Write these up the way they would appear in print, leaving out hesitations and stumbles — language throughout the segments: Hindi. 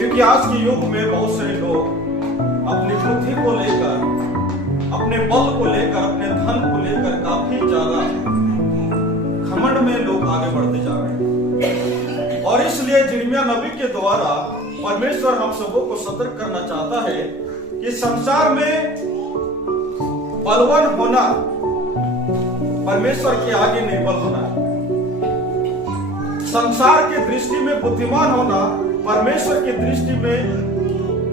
क्योंकि आज के युग में बहुत सारे लोग अपनी बुद्धि को लेकर, अपने बल को लेकर, अपने धन को लेकर काफी ज्यादा घमंड में लोग आगे बढ़ते जा रहे हैं। और इसलिए यिर्मयाह नबी के द्वारा परमेश्वर हम सबों को सतर्क करना चाहता है कि संसार में बलवान होना परमेश्वर के आगे निर्बल होना है। संसार की दृष्टि में बुद्धिमान होना परमेश्वर की दृष्टि में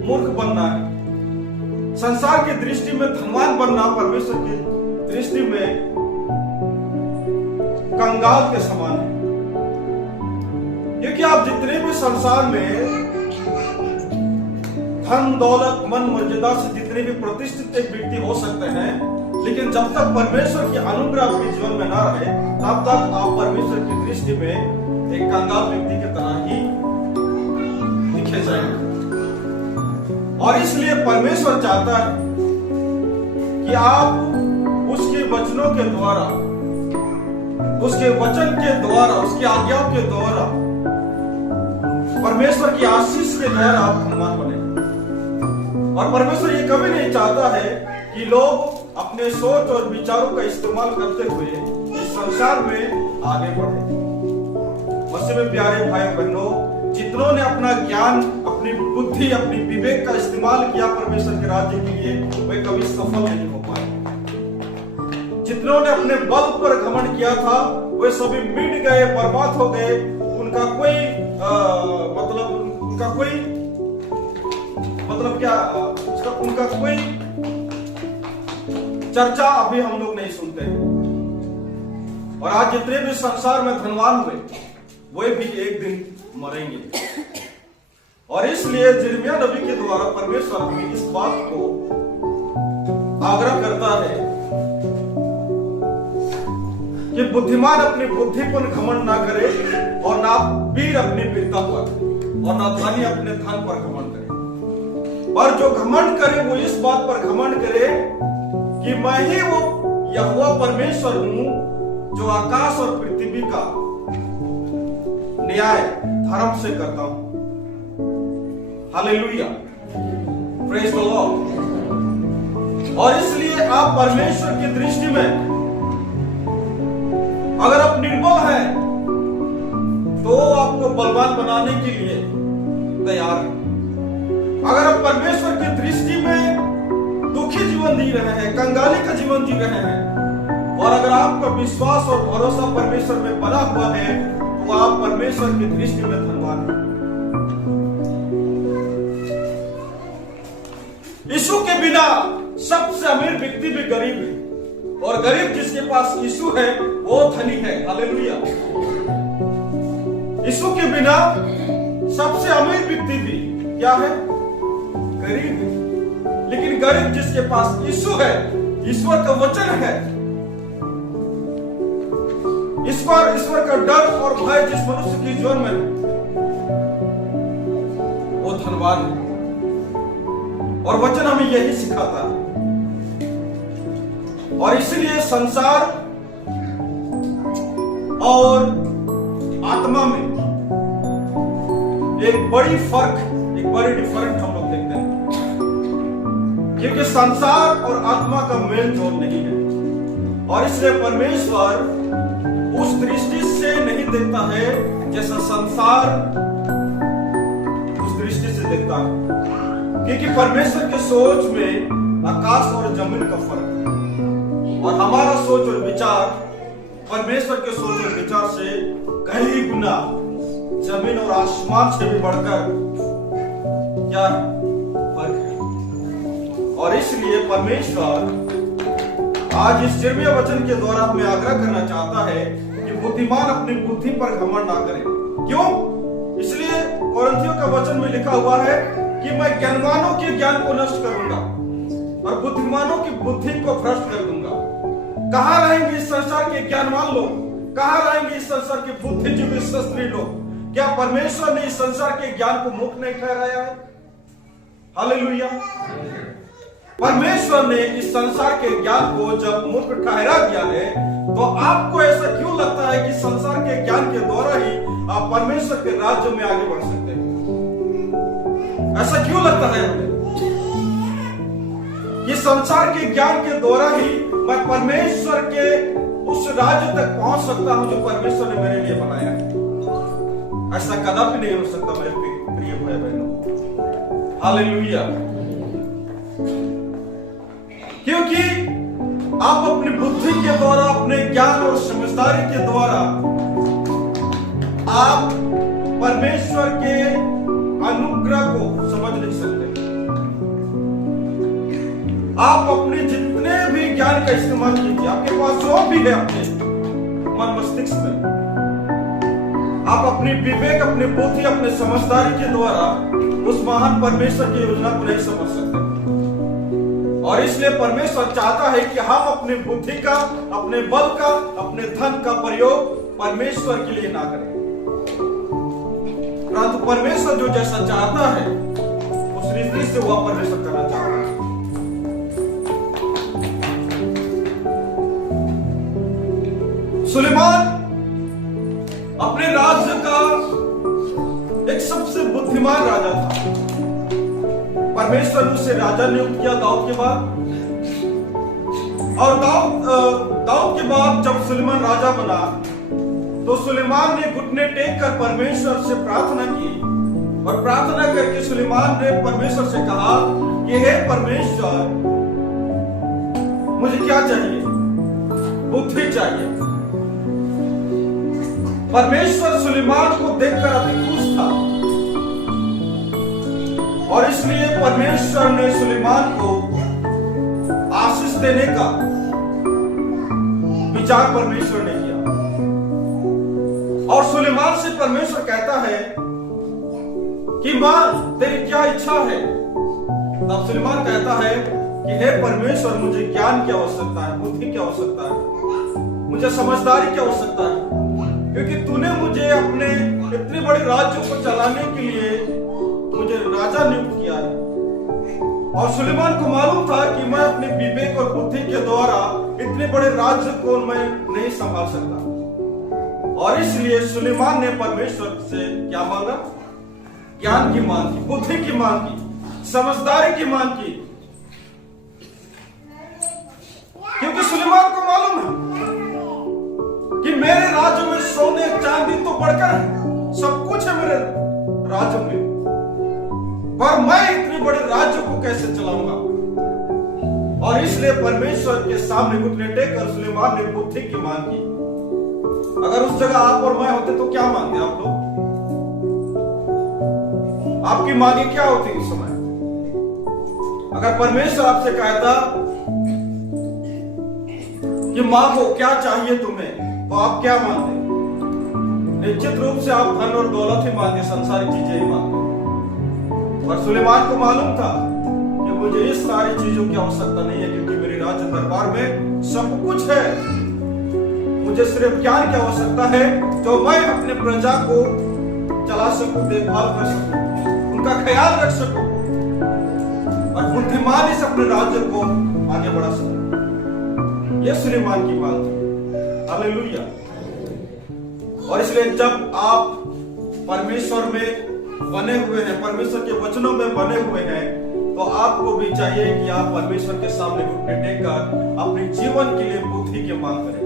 मूर्ख बनना है। संसार की दृष्टि में धनवान बनना परमेश्वर की दृष्टि में कंगाल के समान है। क्योंकि आप जितने भी संसार में धन दौलत मन मर्यादा से जितने भी प्रतिष्ठित एक व्यक्ति हो सकते हैं, लेकिन जब तक परमेश्वर की अनुग्रह आपके जीवन में ना रहे तब तक आप परमेश्वर की दृष्टि में एक कंगाल व्यक्ति की तरह ही दिखे जाएंगे। और इसलिए परमेश्वर चाहता है कि आप उसके वचनों के द्वारा, उसके वचन के द्वारा, उसकी आज्ञाओं के द्वारा, परमेश्वर की आशीष के द्वारा आप धनवान बने। और परमेश्वर ये कभी नहीं चाहता है कि लोग अपने सोच और विचारों का इस्तेमाल करते हुए इस संसार में आगे बढ़े। मसीह में प्यारे भाई बहनों, जितनों ने अपना ज्ञान, अपनी बुद्धि, अपनी विवेक का इस्तेमाल किया परमेश्वर के राज्य के लिए, वे कभी सफल नहीं हो पाए। जितनों ने अपने बल पर घमंड किया था वे सभी मिट गए, बर्बाद हो गए। उनका कोई उनका कोई चर्चा अभी हम लोग नहीं सुनते हैं। और आज जितने भी संसार में धनवान हुए वे भी एक दिन मरेंगे। और इसलिए यिर्मयाह नबी के द्वारा परमेश्वर हमें इस बात को आग्रह करता है कि बुद्धिमान अपनी बुद्धि पर घमंड ना करे, और ना वीर अपनी वीरता पर, और ना धनी अपने धन पर घमंड करे। पर जो घमंड करे वो इस बात पर घमंड करे कि मैं ही वो यहोवा परमेश्वर हूं जो आकाश और पृथ्वी का न्याय धर्म से करता हूं। Hallelujah, praise the Lord. और इसलिए आप परमेश्वर की दृष्टि में अगर आप निर्बल हैं तो आपको बलवान बनाने के लिए तैयार है। अगर आप परमेश्वर की दृष्टि में दुखी जीवन जी रहे हैं, कंगाली का जीवन जी रहे हैं, और अगर आपका विश्वास और भरोसा परमेश्वर में बना हुआ है तो आप परमेश्वर की दृष्टि में धनवान हैं। यीशु के बिना सबसे अमीर व्यक्ति भी गरीब है, और गरीब जिसके पास यीशु है वो धनी है। हालेलुया। यीशु के बिना सबसे अमीर व्यक्ति भी क्या है? गरीब है। लेकिन गरीब जिसके पास यीशु है, ईश्वर का वचन है, ईश्वर का डर और भय जिस मनुष्य के जीवन में वो धनवान है। और वचन हमें यही सिखाता है। और इसलिए संसार और आत्मा में एक बड़ी डिफरेंट हम लोग देखते हैं। क्योंकि संसार और आत्मा का मेल जोल नहीं है। और इसलिए परमेश्वर उस दृष्टि से नहीं देखता है जैसा संसार उस दृष्टि से देखता है। क्योंकि परमेश्वर के सोच में आकाश और जमीन का फर्क है, और हमारा सोच और विचार परमेश्वर के सोच और विचार से कई गुना जमीन और आसमान से भी बढ़कर क्या फर्क है। और इसलिए परमेश्वर आज इस यिर्मयाह वचन के द्वारा हमें आग्रह करना चाहता है कि बुद्धिमान अपनी बुद्धि पर घमंड ना करे। क्यों? इसलिए कोरिन्थियों का वचन में लिखा हुआ है कि मैं ज्ञानवानों के ज्ञान को नष्ट करूंगा और बुद्धिमानों की बुद्धि को भ्रष्ट कर दूंगा। कहां रहेंगे इस संसार के ज्ञानवान लोग? कहां रहेंगे इस संसार के बुद्धिजीवी शास्त्री लोग? क्या परमेश्वर ने इस संसार के ज्ञान को मूर्ख नहीं ठहराया है? हालेलुया। परमेश्वर ने इस संसार के ज्ञान को जब मूर्ख ठहरा दिया है, तो आपको ऐसा क्यों लगता है कि संसार के ज्ञान के द्वारा ही आप परमेश्वर के राज्य में आगे बढ़ सकते हैं? ऐसा क्यों लगता है हमें कि संसार के ज्ञान के द्वारा ही मैं परमेश्वर के उस राज्य तक पहुंच सकता हूं जो परमेश्वर ने मेरे लिए बनाया है? ऐसा कदापि नहीं हो सकता मेरे प्रिय भाई बहनों। हालेलुया। क्योंकि आप अपनी बुद्धि के द्वारा, अपने ज्ञान और समझदारी के द्वारा आप परमेश्वर के अनुग्रह को समझ नहीं सकते। आप अपने जितने भी ज्ञान का इस्तेमाल कीजिए, आपके पास जो भी है अपने मन मस्तिष्क में, आप अपनी विवेक, अपनी बुद्धि, अपने समझदारी के द्वारा उस महान परमेश्वर की योजना को नहीं समझ सकते। और इसलिए परमेश्वर चाहता है कि हम अपनी बुद्धि का, अपने बल का, अपने धन का प्रयोग परमेश्वर के लिए ना करें, परंतु परमेश्वर जो जैसा चाहता है उस रीति से वह परमेश्वर करना चाहता है। सुलेमान अपने राज्य का एक सबसे बुद्धिमान राजा था। परमेश्वर ने उसे राजा नियुक्त किया दाऊद के बाद, और दाऊद के बाद जब सुलेमान राजा बना तो सुलेमान ने घुटने टेक कर परमेश्वर से प्रार्थना की, और प्रार्थना करके सुलेमान ने परमेश्वर से कहा कि हे परमेश्वर, मुझे क्या चाहिए? बुद्धि चाहिए। परमेश्वर सुलेमान को देखकर अति खुश था, और इसलिए परमेश्वर ने सुलेमान को आशीष देने का विचार परमेश्वर ने किया। और सुलेमान से परमेश्वर कहता है कि मां, तेरी क्या इच्छा है? तब सुलेमान कहता है कि हे परमेश्वर, मुझे ज्ञान की आवश्यकता है, बुद्धि की आवश्यकता है, मुझे समझदारी की आवश्यकता है, क्योंकि तूने मुझे अपने इतने बड़े राज्य को चलाने के लिए मुझे राजा नियुक्त किया है। और सुलेमान को मालूम था कि मैं अपने विवेक और बुद्धि के द्वारा इतने बड़े राज्य को मैं नहीं संभाल सकता, और इसलिए सुलेमान ने परमेश्वर से क्या मांगा? ज्ञान की मांग की, बुद्धि की मांग की, समझदारी की मांग की। क्योंकि सुलेमान को मालूम है कि मेरे राज्य में सोने चांदी तो बढ़कर है, सब कुछ है मेरे राज्य में, पर मैं इतने बड़े राज्य को कैसे चलाऊंगा? और इसलिए परमेश्वर के सामने घुटने टेककर सुलेमान ने बुद्धि की मांग की। अगर उस जगह आप और मैं होते तो क्या मांगते आप लोग? आपकी मांगे क्या होती उस समय? अगर परमेश्वर आपसे कहता कि मांगो, क्या चाहिए तुम्हें, तो आप क्या मांगते? निश्चित रूप से आप धन और दौलत ही मांगे, संसारिक चीजें ही मांगते। पर सुलेमान को मालूम था कि मुझे इस सारी चीजों की आवश्यकता नहीं है, क्योंकि मेरे राज्य दरबार में सब कुछ है। मुझे सिर्फ ज्ञान की आवश्यकता है, जो मैं अपने प्रजा को चला सकूं, देखभाल कर सकूं, उनका ख्याल रख सकूं, और बुद्धिमानी से अपने राज्य को आगे बढ़ा सकूं। यह सुलेमान की मांग थी। हालेलुया। और इसलिए जब आप परमेश्वर में बने हुए हैं, परमेश्वर के वचनों में बने हुए हैं, तो आपको भी चाहिए कि आप परमेश्वर के सामने घुटने टेककर अपने जीवन के लिए बुद्धि की मांग करें,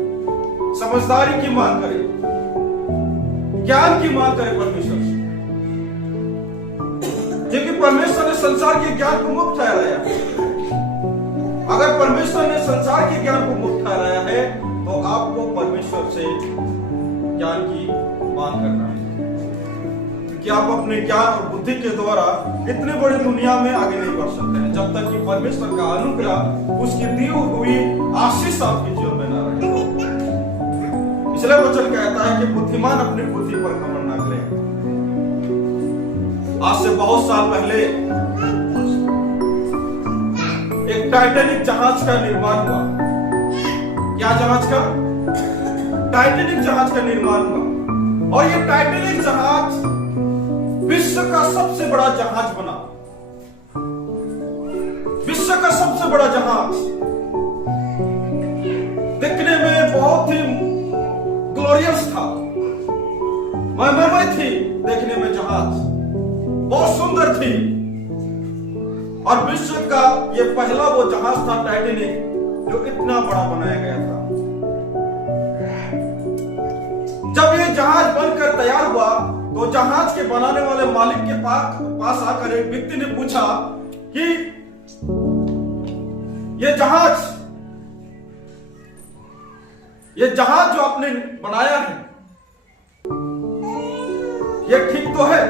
समझदारी की मांग करें, ज्ञान की मांग करें परमेश्वर से। क्योंकि परमेश्वर ने संसार के ज्ञान को मुक्त ठहराया। अगर परमेश्वर ने संसार के ज्ञान को मुक्त ठहराया है, तो आपको परमेश्वर से ज्ञान की मांग करना है, कि आप अपने ज्ञान और बुद्धि के द्वारा इतने बड़ी दुनिया में आगे नहीं बढ़ सकते हैं, जब तक कि परमेश्वर का अनुग्रह, उसकी दी हुई आशीष आपके जीवन में ना रहे। इसलिए वचन कहता है कि बुद्धिमान अपनी बुद्धि पर घमंड ना करे। आज से बहुत साल पहले एक टाइटैनिक जहाज का निर्माण हुआ। क्या जहाज का? टाइटैनिक जहाज का निर्माण हुआ, और ये टाइटैनिक जहाज विश्व का सबसे बड़ा जहाज बना। विश्व का सबसे बड़ा जहाज, दिखने में बहुत ही ग्लोरियस था, महिमामय थी। देखने में जहाज बहुत सुंदर थी, और विश्व का ये पहला वो जहाज था टाइटैनिक जो इतना बड़ा बनाया गया था। जब ये जहाज बनकर तैयार हुआ तो जहाज के बनाने वाले मालिक के पास आकर एक व्यक्ति ने पूछा कि ये जहाज जो आपने बनाया है ये ठीक तो है?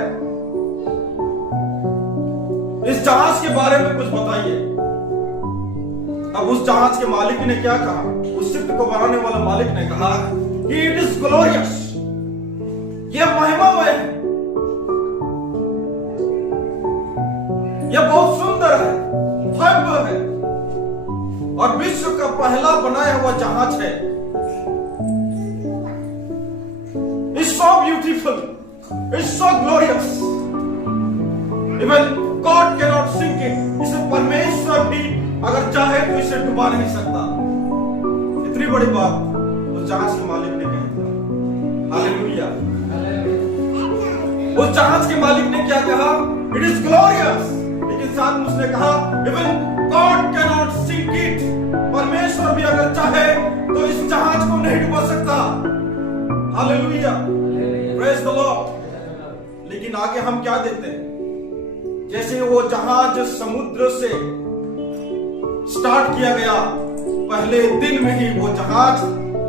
इस जहाज के बारे में कुछ बताइए। अब उस जहाज के मालिक ने क्या कहा? उस शिप को बनाने वाला मालिक ने कहा कि इट इज ग्लोरियस, ये महिमामय है, यह बहुत सुंदर है, भव्य है और विश्व का पहला बनाया हुआ जहाज है। It's so beautiful, it's so glorious, even God can not sink it. इसे परमेश्वर भी अगर चाहे तो इसे डुबा नहीं सकता। इतनी बड़ी बात उस जहाज के मालिक ने कही थी। हालेलुया। उस जहाज के मालिक ने क्या कहा? It is glorious. लेकिन साथ में उसने कहा even God can not sink it. परमेश्वर भी अगर चाहे तो इस जहाज को नहीं डुबा सकता। Hallelujah, praise the Lord. लेकिन आगे हम क्या देखते हैं? जैसे वो जहाज समुद्र से स्टार्ट किया गया, पहले दिन में ही वो जहाज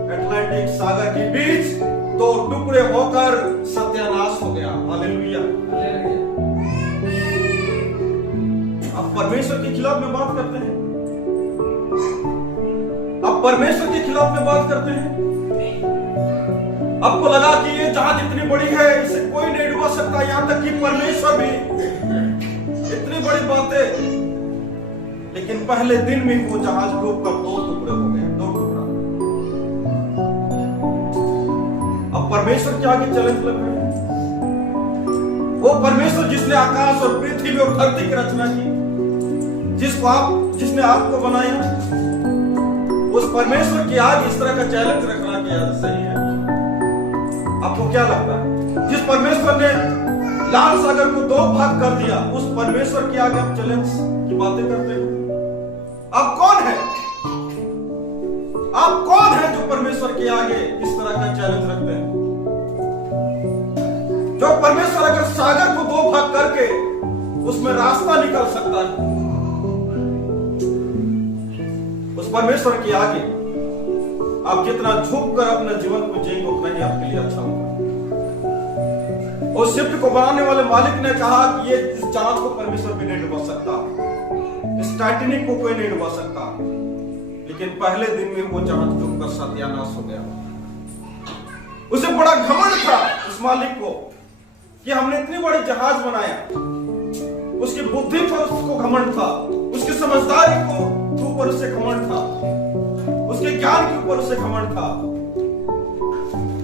अटलांटिक सागर के बीच दो टुकड़े होकर सत्यानाश हो गया। हालेलुया। अब परमेश्वर के खिलाफ में बात करते हैं, अब परमेश्वर के खिलाफ में बात करते हैं। आपको लगा कि ये जहाज इतनी बड़ी है, इसे कोई नहीं डुबा सकता, यहां तक कि परमेश्वर भी। इतनी बड़ी बातें, लेकिन पहले दिन में वो जहाज डूबकर दो टुकड़े हो गए, दो टुकड़ा। अब परमेश्वर के आगे चैलेंज लग रहे हैं। वो परमेश्वर जिसने आकाश और पृथ्वी और धरती की रचना की, जिसने आपको बनाया, उस परमेश्वर की आगे इस तरह का चैलेंज रखना क्या सही है? आपको क्या लगता है? जिस परमेश्वर ने लाल सागर को दो भाग कर दिया, उस परमेश्वर के आगे आप चैलेंज की बातें करते हो? आप कौन है? आप कौन है जो परमेश्वर के आगे इस तरह का चैलेंज रखते हैं? जो परमेश्वर अगर सागर को दो भाग करके उसमें रास्ता निकल सकता है, उस परमेश्वर के आगे आप जितना झुक कर अपने जीवन को जिएंगे उतना ही आपके लिए अच्छा होगा। उस शिप को बनाने वाले मालिक ने कहा कि ये इस जहाज को परमेश्वर भी नहीं डुबा सकता, इस टाइटैनिक को कोई नहीं डुबा सकता। लेकिन पहले दिन में वो जहाज डूबकर सत्यानाश हो गया। उसे बड़ा घमंड था उस मालिक को कि हमने इतनी बड़ी जहाज बनाया। उसकी बुद्धि पर उसको घमंड था, उसकी समझदारी को ऊपर उसे घमंड था, उसके ज्ञान के ऊपर उसे घमंड था।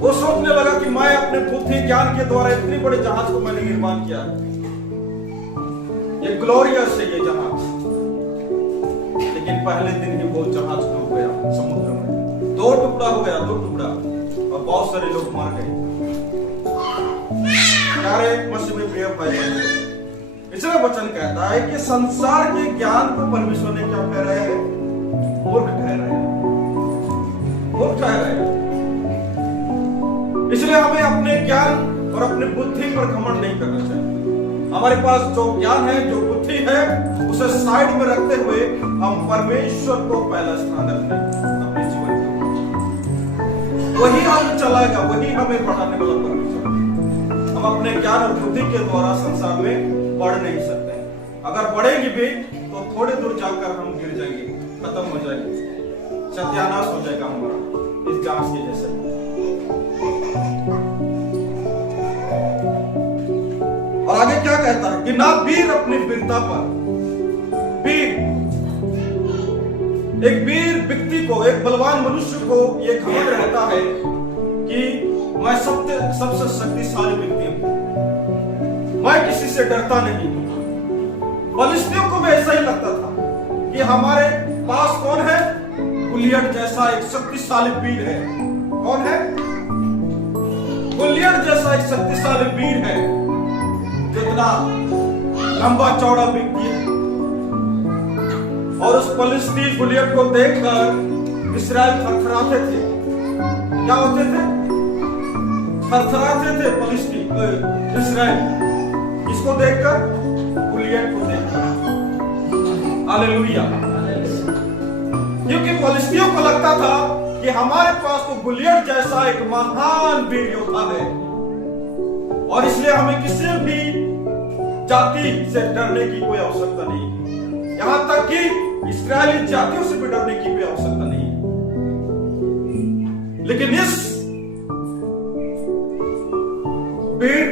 वो सोचने लगा कि मैं अपने बुद्धि ज्ञान के द्वारा इतनी बड़े जहाज को मैंने निर्माण किया, ये ग्लोरियस है ये जहाज। लेकिन पहले दिन ही वो जहाज डूब गया समुद्र में, दो टुकड़ा हो गया, दो टुकड़ा, और बहुत सारे लोग मर गए। प्यारे मसीह में प्रिय भाई, इसलिए वचन कहता है कि संसार के ज्ञान को परमेश्वर ने क्या ठहराया है? मूर्ख ठहराया, मूर्ख ठहराया। इसलिए हमें अपने ज्ञान और अपनी बुद्धि पर घमंड नहीं करना चाहिए। हमारे पास जो ज्ञान है, जो बुद्धि है, उसे साइड में रखते हुए हम परमेश्वर को पहला स्थान रखें अपने जीवन में। वही हम चलाएगा, वही हमें बढ़ाने वाला परमेश्वर। हम अपने ज्ञान और बुद्धि के द्वारा संसार में बढ़ नहीं सकते। अगर बढ़ेंगे भी तो थोड़े दूर जाकर हम गिर जाएंगे, खत्म हो जाएंगे, सत्यानाश हो जाएगा हमारा इस जहाज के जैसे। और आगे क्या कहता है कि ना वीर अपनी वीरता पर, वीर, एक वीर व्यक्ति को, एक बलवान मनुष्य को यह घमंड रहता है कि मैं सबसे शक्तिशाली व्यक्ति हूं, मैं किसी से डरता नहीं। बलिष्ठियों को भी ऐसा ही लगता था कि हमारे पास कौन है? गुलियड जैसा एक शक्तिशाली वीर है। कौन है? गुलियड जैसा एक शक्तिशाली वीर है, जितना लंबा चौड़ा व्यक्ति है, और उस फलिस्ती गुलियत को देखकर इस्राएल थरथराते थे। क्या होते थे? थरथराते थे फलिस्ती इस्राएल, इसको देखकर, गुलियत को देखकर। हालेलुया। क्योंकि फलिस्तियों को लगता था कि हमारे पास तो गुलियत जैसा एक महान वीर योद्धा है, और इसलिए हमें किसी भी जाति से डरने की कोई आवश्यकता नहीं। यहां तक कि इस्राएली जातियों से भी डरने की कोई आवश्यकता नहीं। लेकिन इस वीर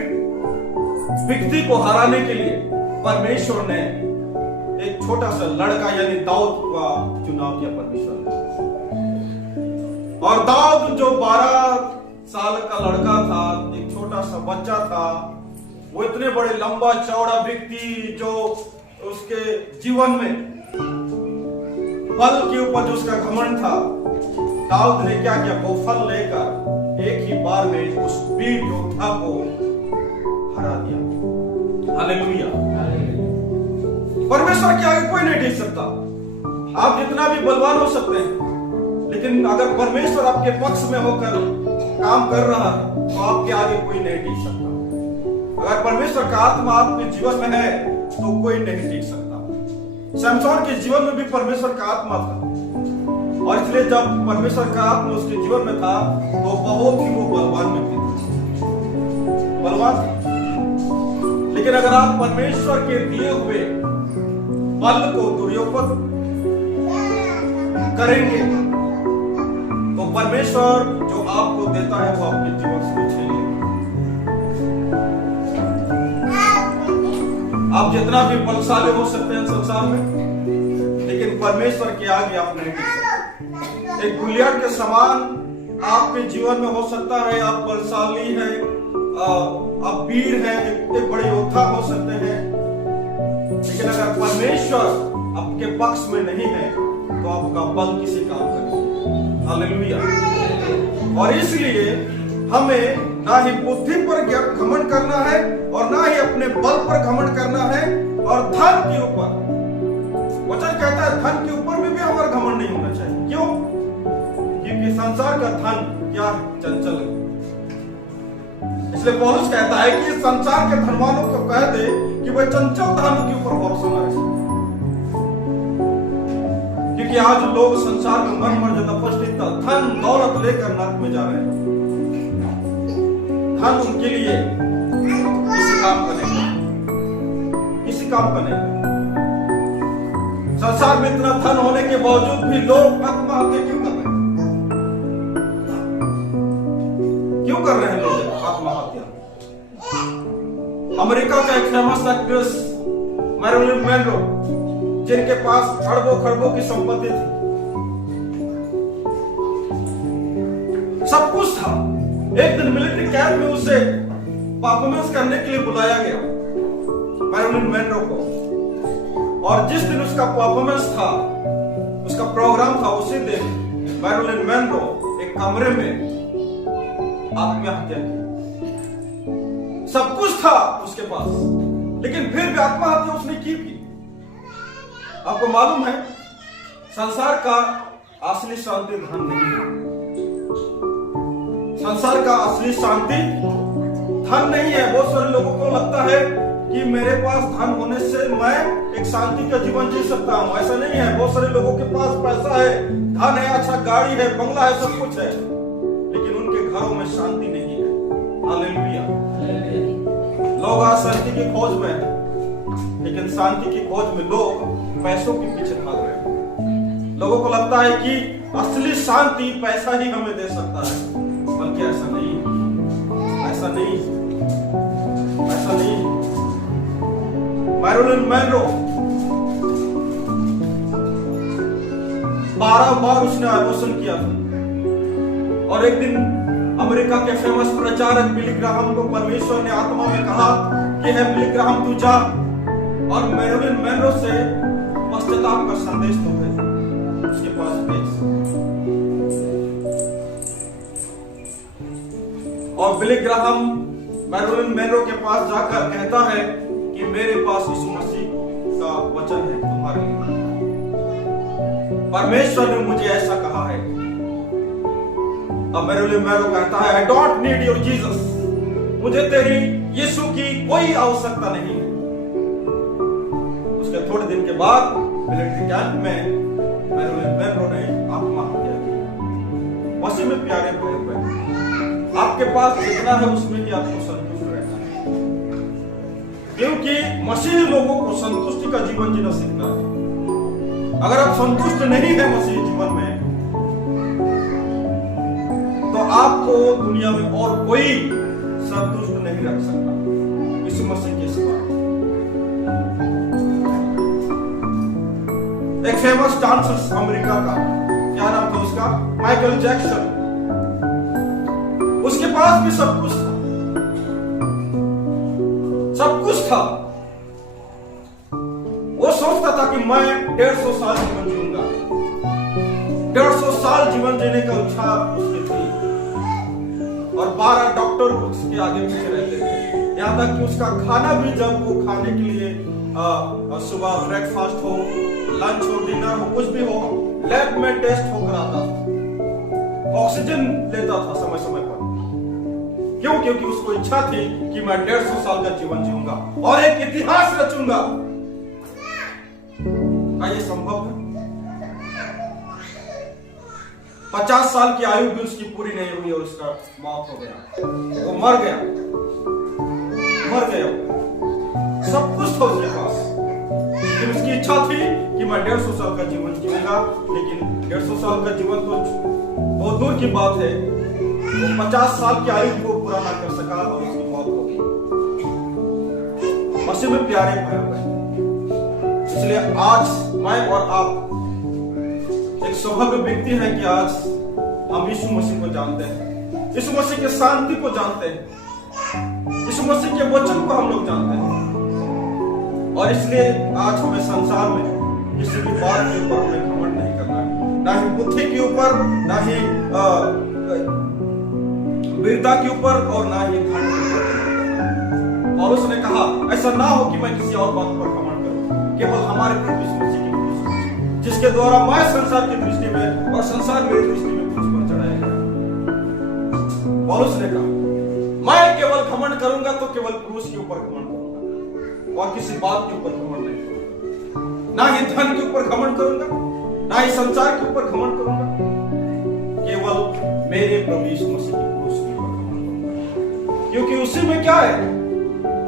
व्यक्ति को हराने के लिए परमेश्वर ने एक छोटा सा लड़का यानी दाऊद का चुनाव किया परमेश्वर ने। और दाऊद जो 12 साल का लड़का था, एक छोटा सा बच्चा था, वो इतने बड़े लंबा चौड़ा व्यक्ति जो उसके जीवन में फल के ऊपर जो उसका घमंड था, दाऊद ने क्या किया? वो फल लेकर एक ही बार में उस वीर योद्धा को हरा दिया। हालेलुया। परमेश्वर के आगे कोई नहीं टिक सकता। आप जितना भी बलवान हो सकते हैं, लेकिन अगर परमेश्वर आपके पक्ष में होकर काम कर रहा है तो आपके आगे कोई नहीं टिक सकता। अगर परमेश्वर का आत्मा आपके जीवन में है तो कोई नहीं टिक सकता। शमशोन के जीवन में भी परमेश्वर का आत्मा था, और इसलिए जब परमेश्वर का आत्मा उसके जीवन में था तो बहुत ही वो बलवान व्यक्ति था, बलवान। लेकिन अगर आप परमेश्वर के दिए हुए बल को दुरुपयोग करेंगे तो परमेश्वर जो आपको देता है वो आपके जीवन से छीनेगा। आप जितना भी बलशाली हो सकते हैं संसार में, लेकिन परमेश्वर के आगे आप नहीं टिक सकते। एक गुलियत के समान आपके जीवन में हो सकता है, आप बलशाली हैं, आप वीर हैं, एक बड़े योद्धा हो सकते हैं, लेकिन अगर परमेश्वर आपके पक्ष में नहीं है तो आपका बल किसी काम का नहीं। हालेलुया। और इसलिए हमें ना ही बुद्धि पर घमंड करना है और ना ही अपने बल पर घमंड करना है, और धन के ऊपर, वचन कहता है धन के ऊपर में भी हमारा घमंड नहीं होना चाहिए। क्यों? क्योंकि संसार का धन क्या चंचल है। इसलिए पौलुस कहता है कि संसार के धनवानों को कह दे कि वह चंचल धनों के ऊपर भरोसा न रखे, क्योंकि आज लोग संसार में मर ज्यादा पश्चिता धन दौलत लेकर नरक में जा रहे हैं। धन उनके लिए किसी काम का नहीं, किसी काम का नहीं। संसार में इतना धन होने के बावजूद भी लोग आत्महत्या क्यों कर रहे हैं? क्यों कर रहे हैं लोग आत्महत्या? अमेरिका का एक फेमस एक्ट्रेस मैरिलन मोनरो, जिनके पास अरबों खरबों की संपत्ति थी, सब कुछ था। एक दिन मिलिट्री कैंप में उसे परफॉर्मेंस करने के लिए बुलाया गया, मैरिलन मोनरो को। और जिस दिन उसका परफॉर्मेंस था, उसका प्रोग्राम था, उसी दिन मैरिलन मोनरो एक कमरे में आत्महत्या की। सब कुछ था उसके पास, लेकिन फिर भी आत्महत्या उसने की थी। आपको मालूम है, संसार का असली शांति धन नहीं है। संसार का असली शांति धन नहीं है। बहुत सारे लोगों को लगता है कि मेरे पास धन होने से मैं एक शांति का जीवन जी सकता हूं। ऐसा नहीं है। बहुत सारे लोगों के पास पैसा है, धन है, अच्छा गाड़ी है, बंगला है, सब कुछ है, लेकिन उनके घरों में शांति नहीं है। हालेलुया। लोग आज शांति की खोज में हैं, लेकिन शांति की खोज में लोग पैसों के पीछे भाग रहे हैं। लोगों को लगता है कि असली शांति पैसा ही हमें दे सकता है, बल्कि ऐसा नहीं, ऐसा नहीं, ऐसा नहीं। मैरिलन मोनरो 12 बार उसने अबॉर्शन किया था, और एक दिन अमेरिका के फेमस प्रचारक बिली ग्राहम को परमेश्वर ने आत्मा में कहा कि है बिली ग्राहम, तू जा और मैरिलन मोनरो से पश्चाताप का संदेश तो भेज, उसके पास भेज। और बिली ग्राहम मैरिलन मोनरो के पास जाकर कहता है कि मेरे पास यीशु मसीह का वचन है तुम्हारे लिए। परमेश्वर ने मुझे ऐसा कहा है। अब मेरे लिए मैरो कहता है, I don't need your Jesus, मुझे तेरी यीशु की कोई आवश्यकता नहीं है। उसके थोड़े दिन के बाद मिलिट्री कैंप में मेरे लिए मैरो ने आत्महत्या की। मसीह में प्यारे भाई बहन, आपके पास जितना है उसमें ही आपको संतुष्ट रहना है, क्योंकि मसीह लोगों को संतुष्टि का जीवन जीना सीखना है। अगर आप संतुष्ट नहीं है मसीह जीवन में, तो आपको दुनिया में और कोई संतुष्ट नहीं रख सकता इस मसीह के सिवा। एक फेमस डांसर अमेरिका का, क्या नाम था उसका, माइकल जैक्सन, उसके पास भी सब कुछ था, सब कुछ था। वो सोचता था कि मैं 150 साल जीवन जीऊंगा, 150 साल जीवन जीने का इच्छा उसकी थी, और 12 डॉक्टर उसके आगे पीछे रहते थे। यहाँ तक कि उसका खाना भी, जब वो खाने के लिए सुबह ब्रेकफास्ट हो, लंच हो, डिनर हो, कुछ भी हो, लैब में टेस्ट होकर आता था, ऑक्सीजन लेता था समय समय पर। क्यों? क्योंकि उसको इच्छा थी कि मैं 150 साल का जीवन जीऊंगा और एक इतिहास रचूंगा। क्या ये संभव है? 50 साल की आयु भी उसकी पूरी नहीं हुई और उसका मौत हो गया, वो मर गया। सब कुछ था उसके पास, लेकिन उसकी इच्छा थी कि मैं 150 साल का जीवन जीऊंगा। लेकिन 150 साल का जीवन तो बहुत दूर की बात है, वो 50 साल की आयु को पूरा ना कर सका और उसकी मौत हो गई। मसीह में प्यारे भाई बहन, इसलिए आज मैं और आप एक सौभाग्य व्यक्ति है कि आज हम यीशु मसीह को जानते हैं, यीशु मसीह के शांति को जानते हैं, यीशु मसीह के वचन को हम लोग जानते हैं। और इसलिए आज हमें संसार में किसी भी बात के ऊपर हमें घमंड नहीं करना है, ना ही बुद्धि के ऊपर, ना ही वीरता के ऊपर, और ना ही धन के ऊपर। और उसने कहा ऐसा ना हो कि मैं किसी और बात पर घमंड करूं, केवल हमारे प्रभु यीशु मसीह की दृष्टि, जिसके द्वारा मैं संसार की दृष्टि में और संसार मेरी दृष्टि में कुछ पर चढ़ाया गया। और उसने कहा मैं केवल घमंड करूंगा तो केवल क्रूस के ऊपर घमंड करूंगा और किसी बात के ऊपर घमंड नहीं करूंगा, ना ही धन के ऊपर घमंड करूंगा, ना ही संसार के ऊपर घमंड करूंगा, केवल मेरे प्रभु यीशु मसीह की क्रूस के ऊपर घमंड करूंगा। क्योंकि उसी में क्या है,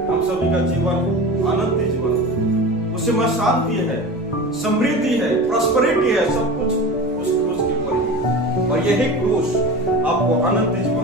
हम सभी का जीवन आनंदी जीवन है, उसी में शांति है, समृद्धि है, प्रॉस्पेरिटी है, सब कुछ उस क्रूस के ऊपर है। और यही क्रूस आपको आनंदी जीवन